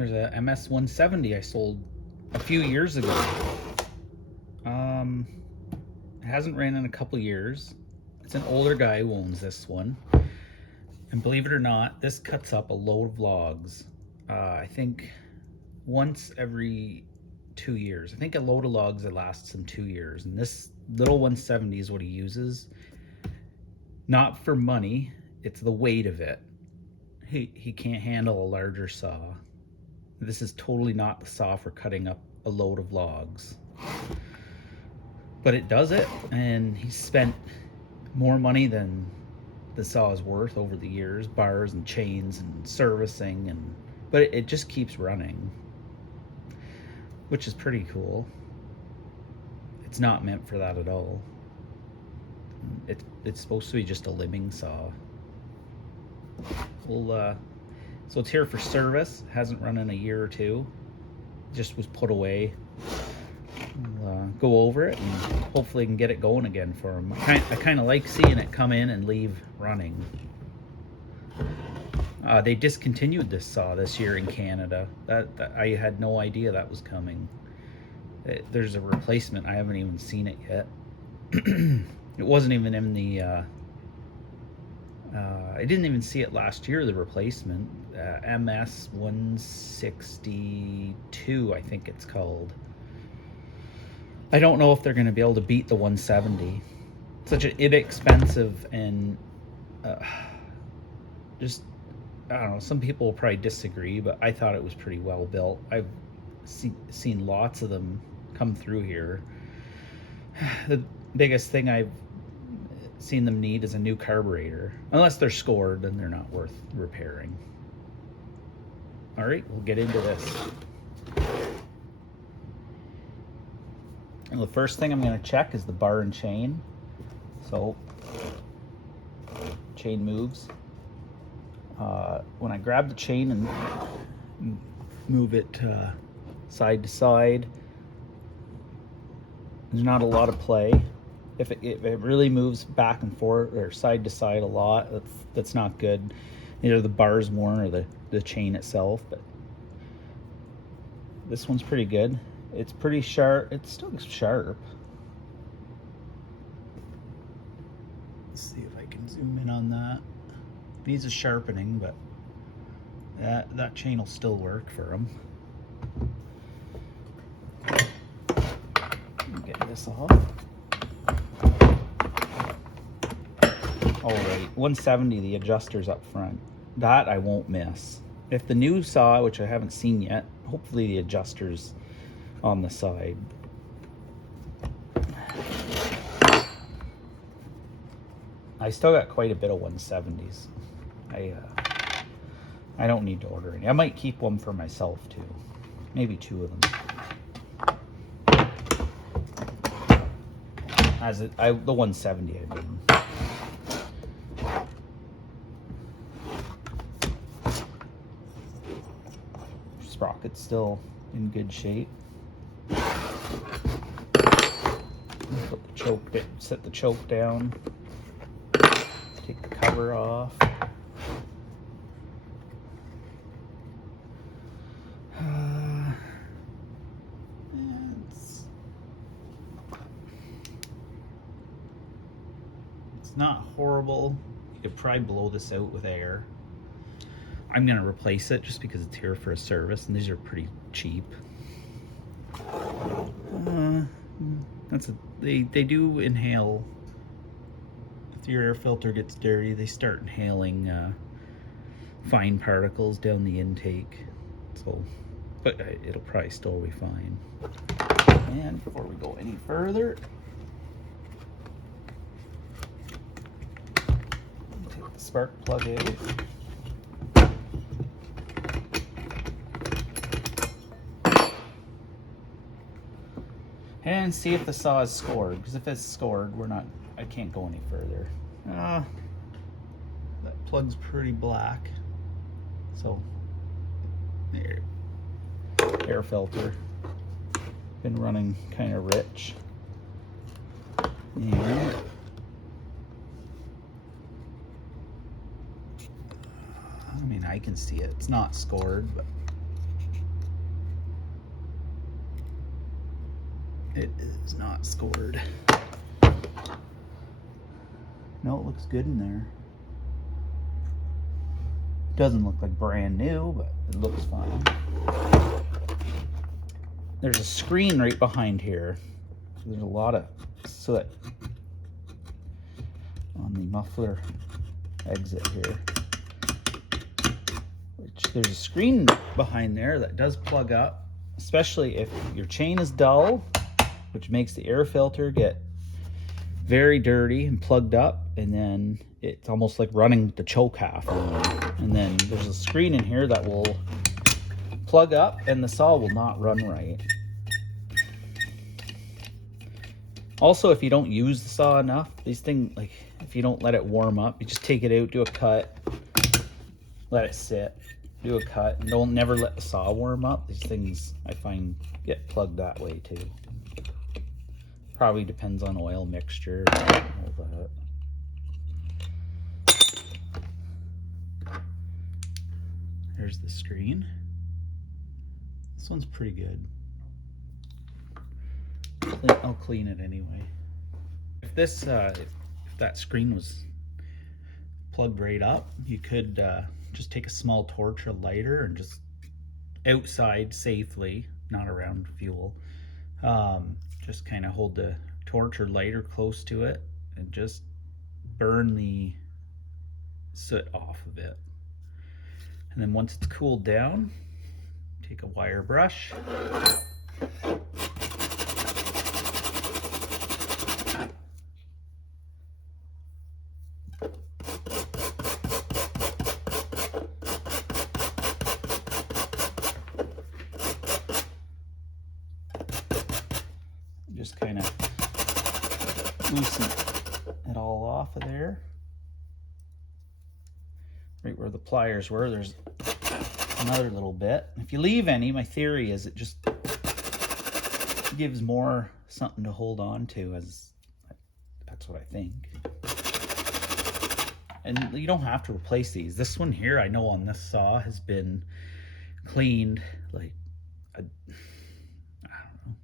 There's a MS170 I sold a few years ago. It hasn't ran in a couple years. It's an older guy who owns this one. And believe it or not, this cuts up a load of logs. I think once every 2 years. I think a load of logs that lasts him 2 years. And this little 170 is what he uses. Not for money, it's the weight of it. He can't handle a larger saw. This is totally not the saw for cutting up a load of logs. But it does it, and he's spent more money than the saw is worth over the years, bars and chains and servicing, but it just keeps running, which is pretty cool. It's not meant for that at all. It's supposed to be just a limbing saw. So it's here for service. Hasn't run in a year or two. Just was put away. We'll go over it and hopefully can get it going again for him. I kind of like seeing it come in and leave running. They discontinued this saw this year in Canada. That I had no idea that was coming. There's a replacement. I haven't even seen it yet. It wasn't even in the I didn't even see it last year, the replacement. MS162, I think it's called. I don't know if they're going to be able to beat the 170. Such an inexpensive and just, I don't know, some people will probably disagree, but I thought it was pretty well built. I've seen lots of them come through here. The biggest thing I've seen them need is a new carburetor. Unless they're scored, then they're not worth repairing. All right, we'll get into this. And the first thing I'm going to check is the bar and chain. So, chain moves. When I grab the chain and move it side to side, there's not a lot of play. If it really moves back and forth or side to side a lot, that's not good. Either the bar's worn or the chain itself. But this one's pretty good. It's pretty sharp. It's still sharp. Let's see if I can zoom in on that. Needs a sharpening, but that chain will still work for him. Get this off. All right, 170, the adjuster's up front. That I won't miss. If the new saw, which I haven't seen yet, hopefully the adjuster's on the side. I still got quite a bit of 170s. I don't need to order any. I might keep one for myself too. Maybe 2 of them. The 170 I mean. Sprocket's still in good shape. Put the choke bit, set the choke down. Take the cover off. It's not horrible. You could probably blow this out with air. I'm gonna replace it just because it's here for a service, and these are pretty cheap. They do inhale. If your air filter gets dirty, they start inhaling fine particles down the intake. So, but it'll probably still be fine. And before we go any further, take the spark plug out. And see if the saw is scored, because if it's scored, I can't go any further. That plug's pretty black. So, there. Air filter. Been running kind of rich. And I mean, I can see it. It's not scored, but It is not scored. No, it looks good in there. Doesn't look like brand new, but it looks fine. There's a screen right behind here. There's a lot of soot on the muffler exit here. There's a screen behind there that does plug up, especially if your chain is dull, which makes the air filter get very dirty and plugged up, and then it's almost like running the choke half on. And then there's a screen in here that will plug up and the saw will not run right. Also, if you don't use the saw enough, these things, like if you don't let it warm up, you just take it out, do a cut, let it sit, do a cut, and don't never let the saw warm up. These things I find get plugged that way too. Probably depends on oil mixture and all that. There's the screen. This one's pretty good. I'll clean it anyway. If this, if that screen was plugged right up, you could just take a small torch or lighter and just outside safely, not around fuel, just kind of hold the torch or lighter close to it and just burn the soot off of it. And then once it's cooled down, take a wire brush, just kind of loosen it all off of there. Right where the pliers were, there's another little bit. If you leave any, my theory is it just gives more something to hold on to, as that's what I think. And you don't have to replace these. This one here, I know on this saw has been cleaned like I don't know,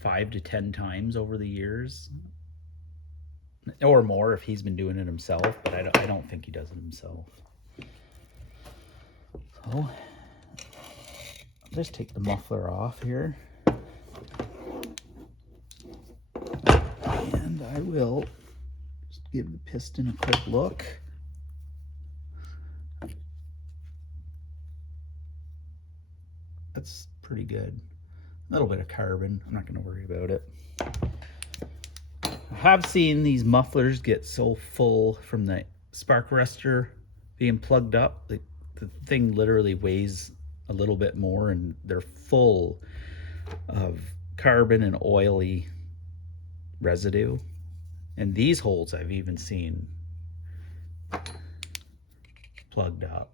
5 to 10 times over the years, or more if he's been doing it himself, but I don't think he does it himself. So I'll just take the muffler off here, and I will just give the piston a quick look. That's pretty good. A little bit of carbon, I'm not going to worry about it. I have seen these mufflers get so full from the spark arrestor being plugged up. The thing literally weighs a little bit more, and they're full of carbon and oily residue. And these holes I've even seen plugged up,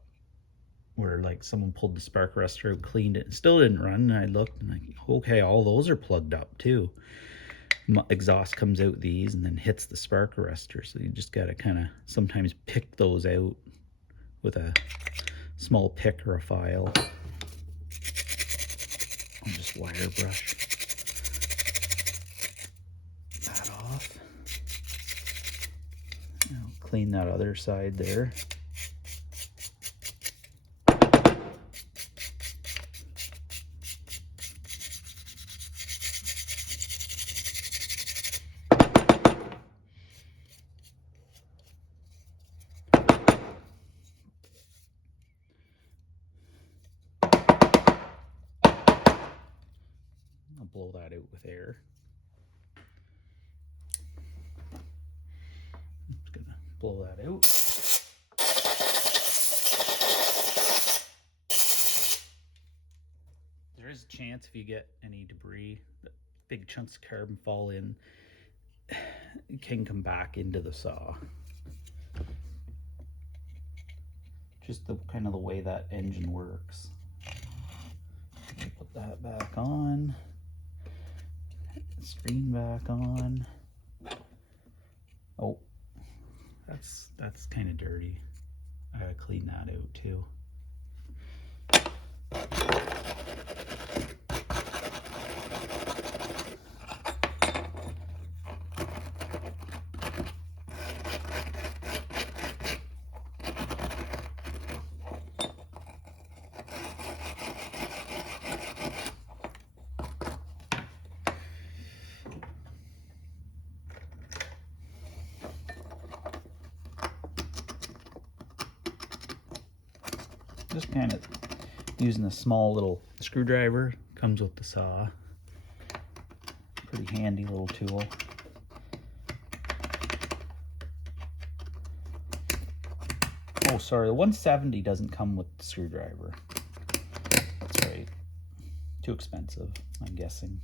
where like someone pulled the spark arrestor out, cleaned it, and still didn't run. And I looked and like, okay, all those are plugged up too. Exhaust comes out these and then hits the spark arrestor, so you just got to kind of sometimes pick those out with a small pick or a file. I'll just wire brush that off. I'll clean that other side there. Blow that out with air. I'm just gonna blow that out. There is a chance if you get any debris, big chunks of carbon fall in, it can come back into the saw. Just the kind of the way that engine works. Put that back on. Screen back on. Oh, that's kind of dirty. I gotta clean that out too. Just kind of using a small little screwdriver. Comes with the saw. Pretty handy little tool. Oh, sorry, the 170 doesn't come with the screwdriver. That's right. Too expensive, I'm guessing.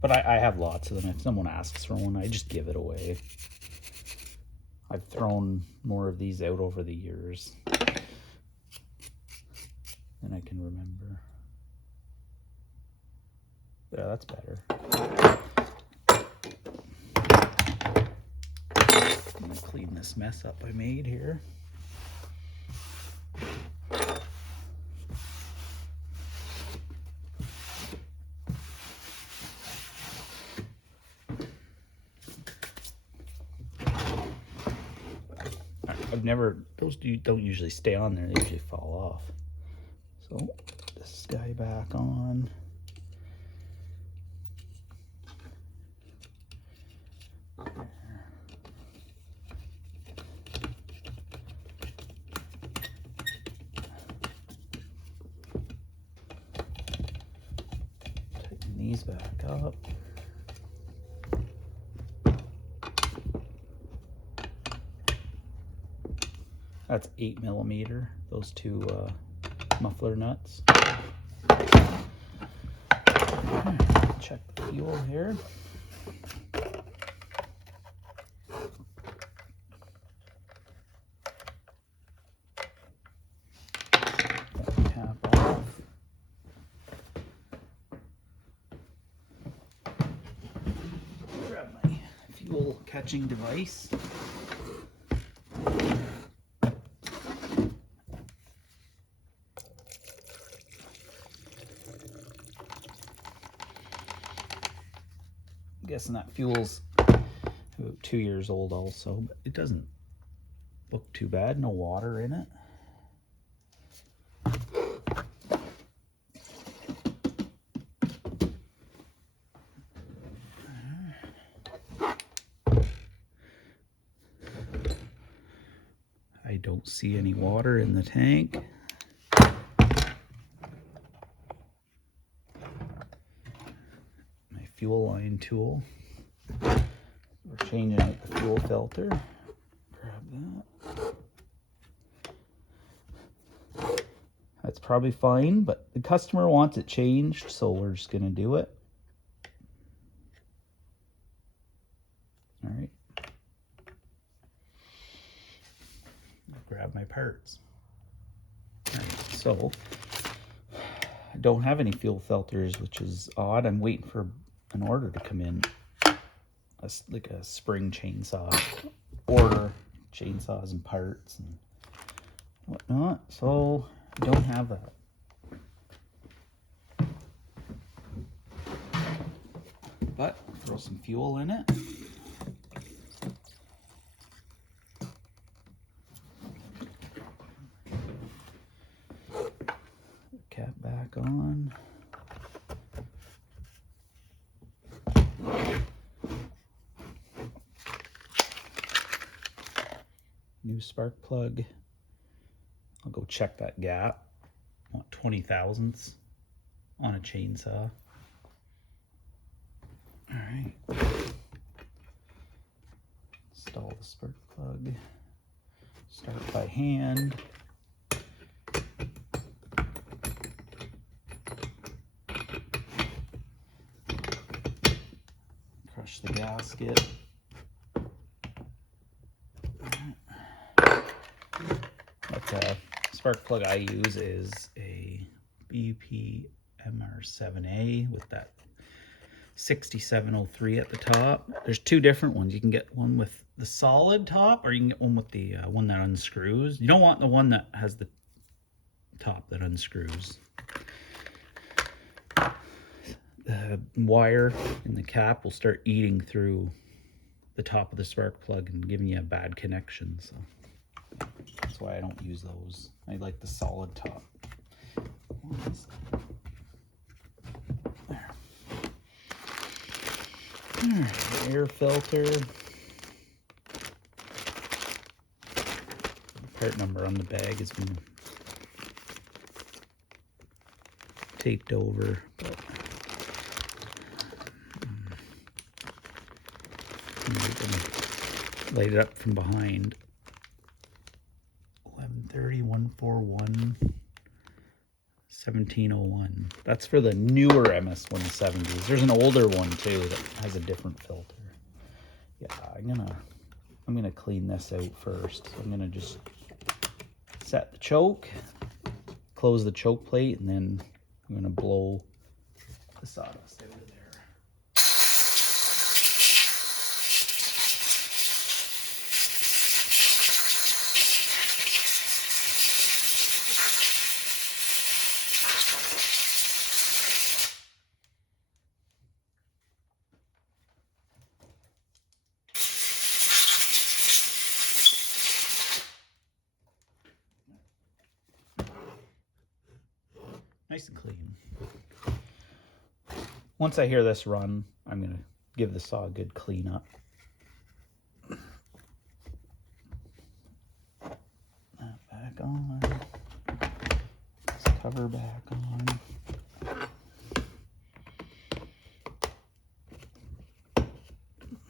But I have lots of them. If someone asks for one, I just give it away. I've thrown more of these out over the years than I can remember. Yeah, that's better. I'm gonna clean this mess up I made here. Those don't usually stay on there, they usually fall off. So, this guy back on. Tighten these back up. That's 8mm, those two muffler nuts. Check the fuel here. Cap off. Grab my fuel catching device. I'm guessing that fuel's about 2 years old also, but it doesn't look too bad. No water in it. I don't see any water in the tank. My fuel line tool. We're changing out the fuel filter. Grab that. That's probably fine, but the customer wants it changed, so we're just going to do it. All right. Grab my parts. All right, so I don't have any fuel filters, which is odd. I'm waiting for an order to come in, like a spring chainsaw. Order chainsaws and parts and whatnot, so I don't have that. But throw some fuel in it. Cap back on. New spark plug. I'll go check that gap. I want 20 thousandths on a chainsaw. All right. Install the spark plug. Start by hand. Crush the gasket. But spark plug I use is a BP MR7A with that 6703 at the top. There's two different ones. You can get one with the solid top, or you can get one with the one that unscrews. You don't want the one that has the top that unscrews. The wire in the cap will start eating through the top of the spark plug and giving you a bad connection, so that's why I don't use those. I like the solid top. There. Air filter. Part number on the bag has been taped over, but light it up from behind. 1130 141 1701. That's for the newer MS170s. There's an older one too that has a different filter. Yeah, I'm gonna clean this out first. So I'm gonna just set the choke, close the choke plate, and then I'm gonna blow the sawdust out of there. Nice and clean. Once I hear this run, I'm going to give the saw a good clean up. That back on. This cover back on.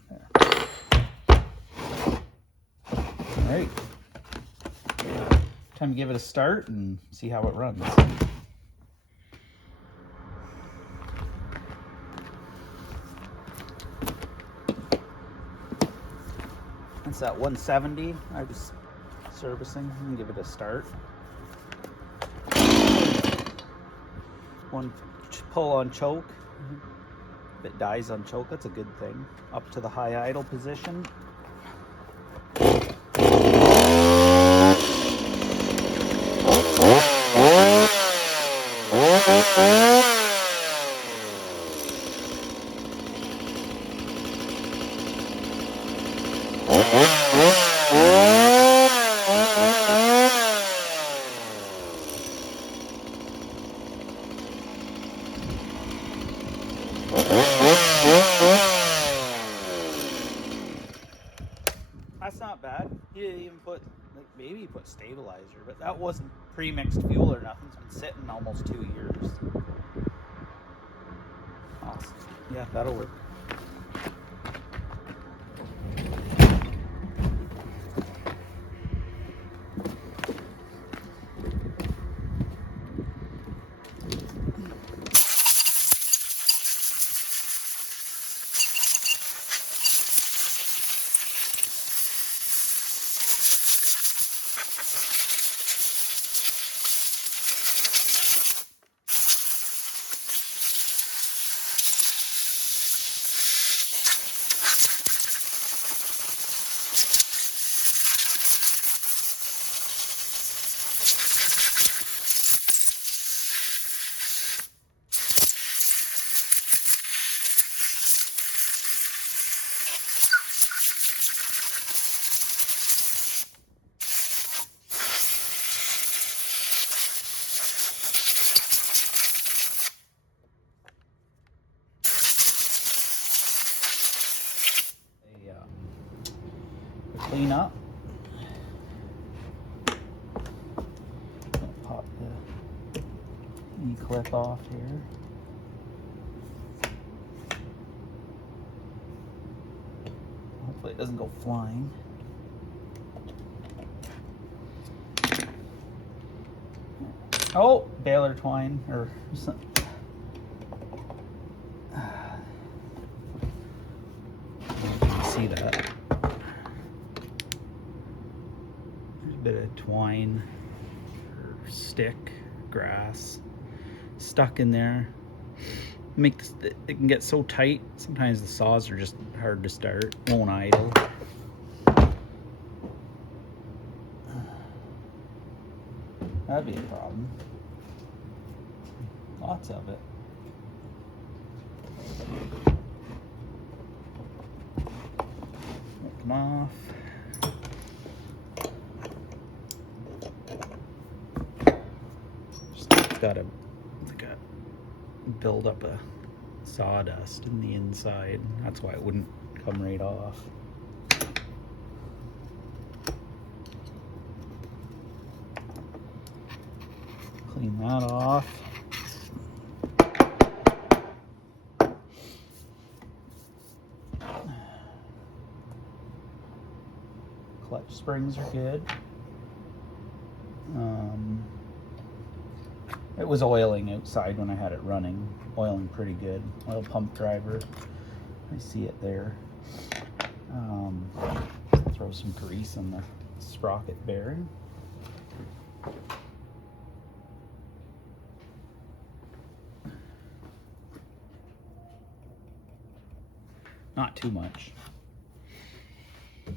There. All right. Time to give it a start and see how it runs. It's that 170 I was servicing. I'm gonna give it a start. One pull on choke. If it dies on choke, that's a good thing. Up to the high idle position. That's not bad. He didn't even put, like, maybe he put stabilizer, but that wasn't pre-mixed fuel or nothing. It's been sitting almost 2 years. Awesome. Yeah, that'll work. Clean up. Pop the E-clip off here. Hopefully it doesn't go flying. Oh, baler twine or something. You can see that. Bit of twine or stick, grass stuck in there. Make this, it can get so tight. Sometimes the saws are just hard to start, won't idle. That'd be a problem. Lots of it. Take them off. Gotta build up a sawdust in the inside. That's why it wouldn't come right off. Clean that off. Clutch springs are good. It was oiling outside when I had it running. Oiling pretty good. Oil pump driver. I see it there. Throw some grease on the sprocket bearing. Not too much. I'm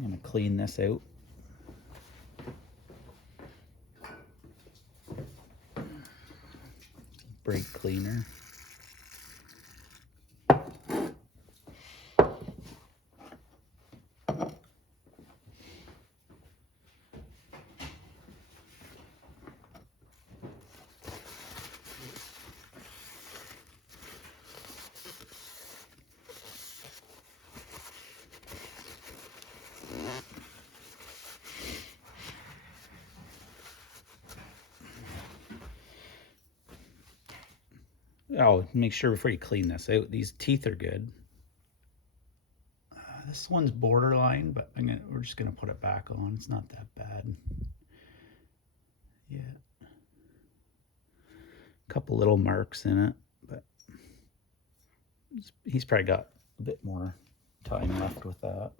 going to clean this out. Brake cleaner. Oh, make sure before you clean this out, these teeth are good. This one's borderline, but we're just gonna put it back on. It's not that bad. Yeah, a couple little marks in it, but he's probably got a bit more time left with that.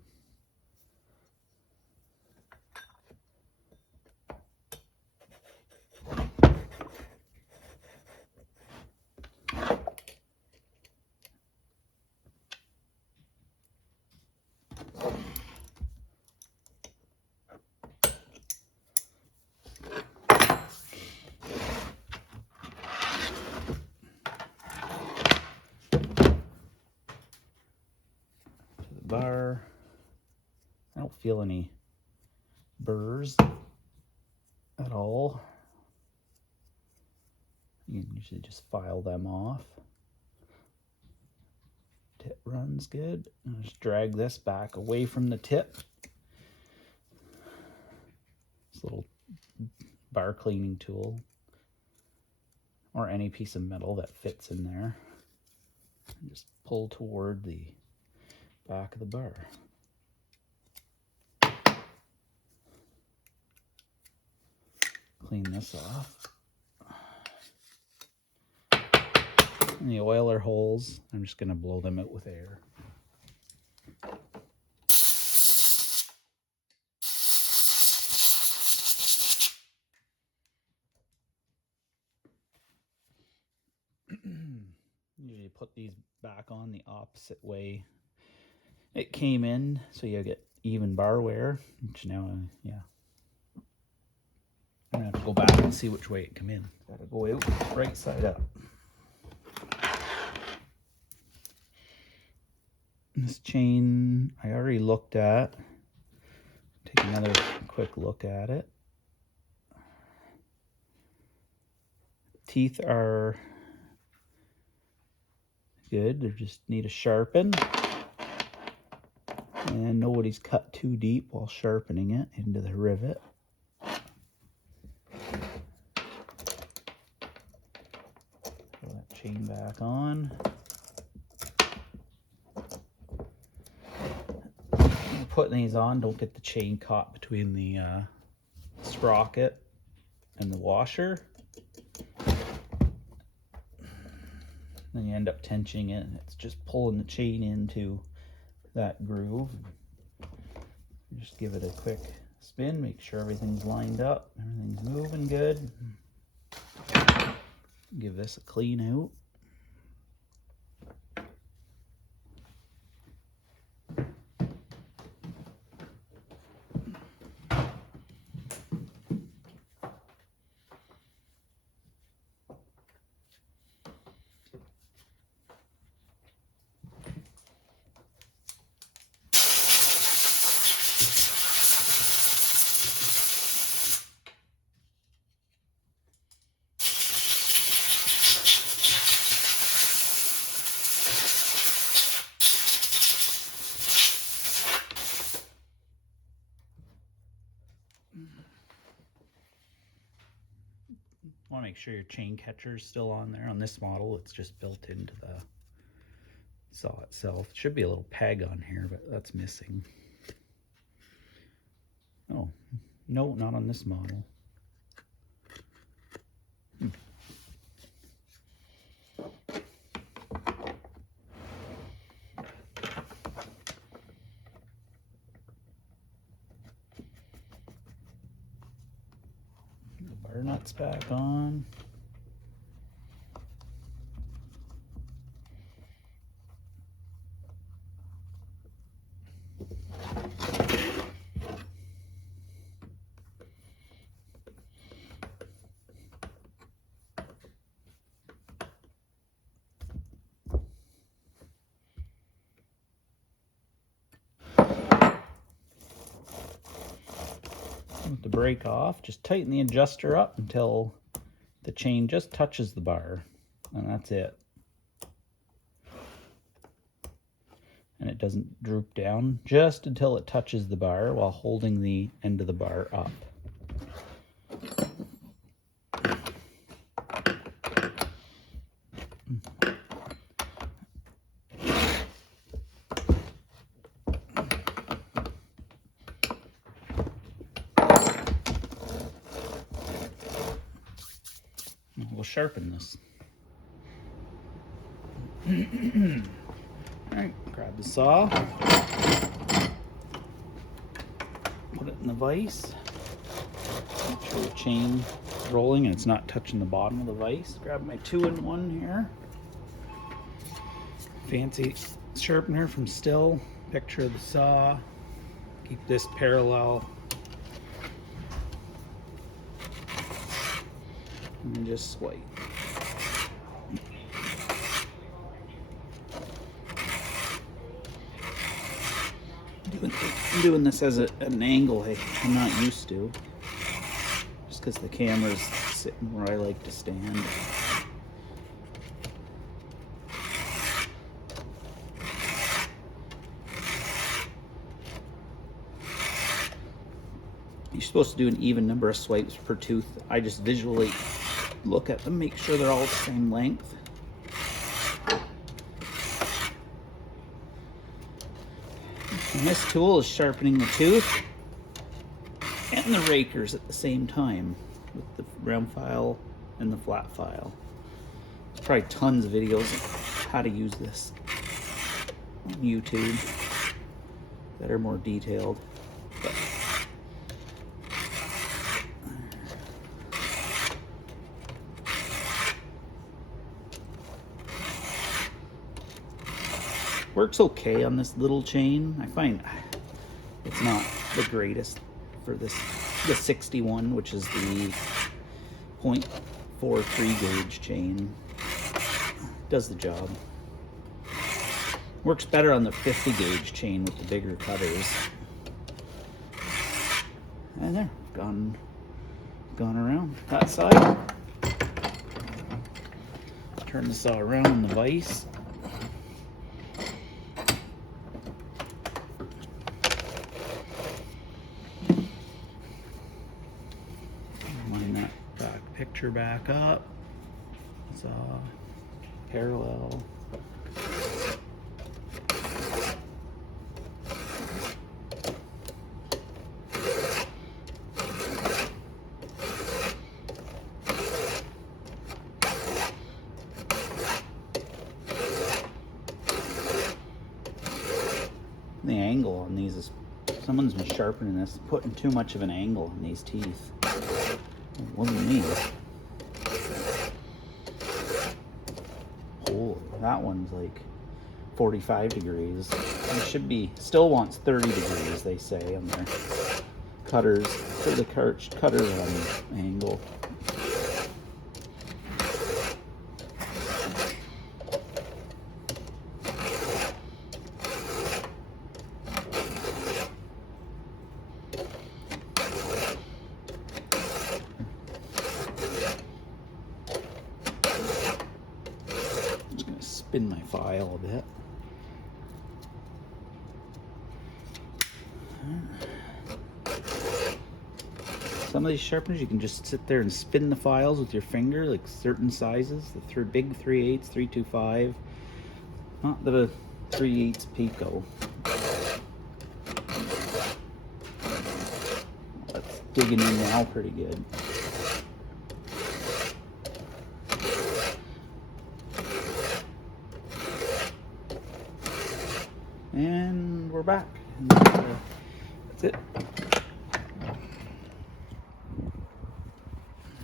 Bar. I don't feel any burrs at all. You can usually just file them off. Tip runs good. I'll just drag this back away from the tip. This little bar cleaning tool, or any piece of metal that fits in there. And just pull toward the back of the bar. Clean this off. And the oiler holes, I'm just going to blow them out with air. Usually put these back on the opposite way it came in, so you get even bar wear, which now, yeah. I'm gonna have to go back and see which way it came in. Gotta go out right side up. This chain I already looked at. Take another quick look at it. Teeth are good. They just need a sharpen. And nobody's cut too deep while sharpening it into the rivet. Throw that chain back on. Putting these on, don't get the chain caught between the sprocket and the washer. Then you end up tensioning it, and it's just pulling the chain into that groove. Just give it a quick spin, make sure everything's lined up, everything's moving good. Give this a clean out. make sure your chain catcher is still on there. On this model, it's just built into the saw itself. Should be a little peg on here, but that's missing. Oh, no, not on this model. The bar nuts back on. With the brake off, just tighten the adjuster up until the chain just touches the bar, and that's it. And it doesn't droop down, just until it touches the bar while holding the end of the bar up. We'll sharpen this. Alright, grab the saw, put it in the vise, make sure the chain is rolling and it's not touching the bottom of the vise. Grab my 2-in-1 here. Fancy sharpener from Stihl. Picture of the saw. Keep this parallel. And just swipe. I'm doing this as an angle I'm not used to, just because the camera's sitting where I like to stand. You're supposed to do an even number of swipes per tooth. I just visually look at them, make sure they're all the same length. And this tool is sharpening the tooth and the rakers at the same time with the round file and the flat file. There's probably tons of videos of how to use this on YouTube that are more detailed. But works okay on this little chain. I find it's not the greatest for the 61, which is the 0.43 gauge chain. Does the job. Works better on the 50 gauge chain with the bigger cutters. And there, gone around that side. Turn the saw around in the vise. Line that back picture back up. Saw parallel. The angle on these is, someone's been sharpening this, putting too much of an angle in these teeth. It wasn't me. Oh, that one's like 45 degrees. It should be, still wants 30 degrees, they say, on their cutters, for the cutter angle. Spin my file a bit. Some of these sharpeners, you can just sit there and spin the files with your finger, like certain sizes. The big 3/8, 325, not the 3/8 Pico. That's digging in now pretty good. And we're back. And that's it.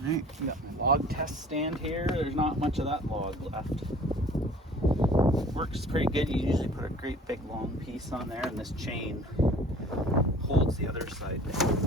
Alright, got my log test stand here. There's not much of that log left. Works pretty good. You usually put a great big long piece on there, and this chain holds the other side down.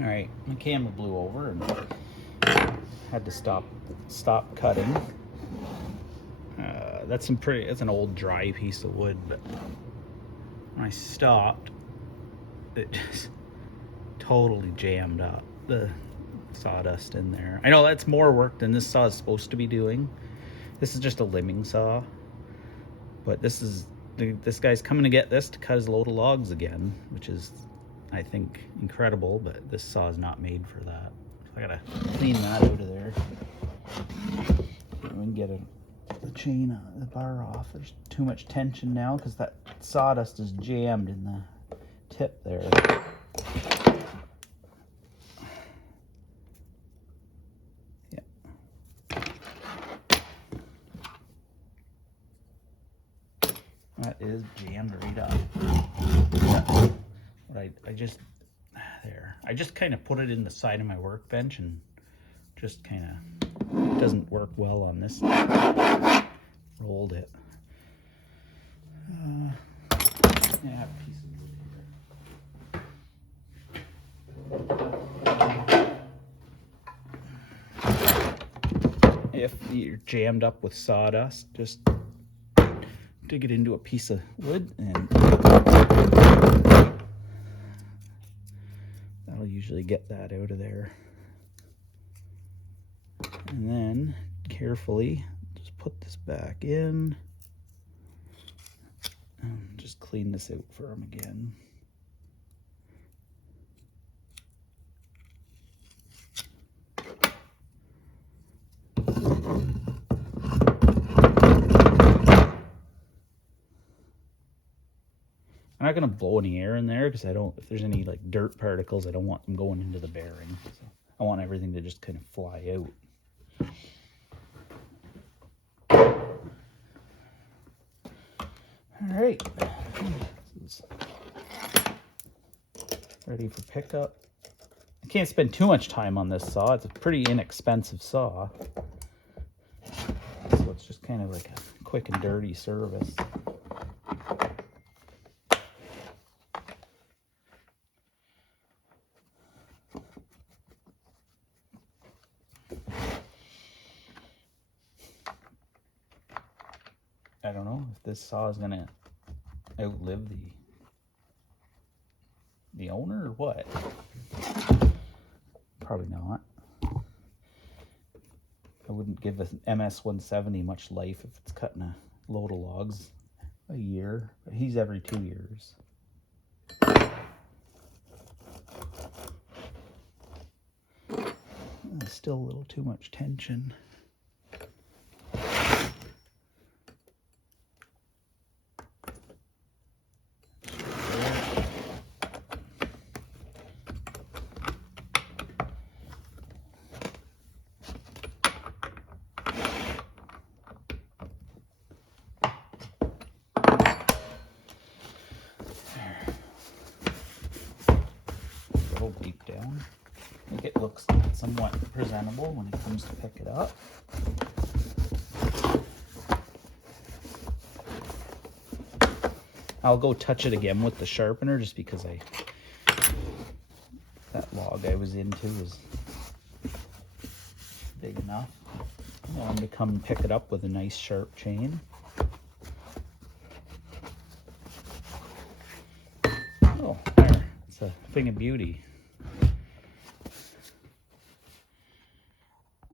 Alright, my camera blew over and had to stop cutting. That's an old dry piece of wood, but when I stopped, it just totally jammed up the sawdust in there. I know that's more work than this saw is supposed to be doing. This is just a limbing saw, but this guy's coming to get this to cut his load of logs again, which is, I think, incredible, but this saw is not made for that. So I gotta clean that out of there. We can get the chain, the bar off. There's too much tension now because that sawdust is jammed in the tip there. Yeah. That is jammed right up. Yeah. But I just kind of put it in the side of my workbench and just kind of doesn't work well on this. Rolled it. I have a piece of wood here. If you're jammed up with sawdust, just dig it into a piece of wood and that'll usually get that out of there. And then carefully just put this back in and just clean this out for him again. I'm not going to blow any air in there because if there's any like dirt particles, I don't want them going into the bearing. So I want everything to just kind of fly out. All right, this is ready for pickup. I can't spend too much time on this saw. It's a pretty inexpensive saw. So it's just kind of like a quick and dirty service. I don't know if this saw is gonna outlive the owner or what. Probably not. I wouldn't give an MS170 much life if it's cutting a load of logs a year, but he's every 2 years. Still a little too much tension. Deep down. I think it looks somewhat presentable when it comes to pick it up. I'll go touch it again with the sharpener just because that log I was into was big enough. I wanted to come and pick it up with a nice sharp chain. Oh, there. It's a thing of beauty.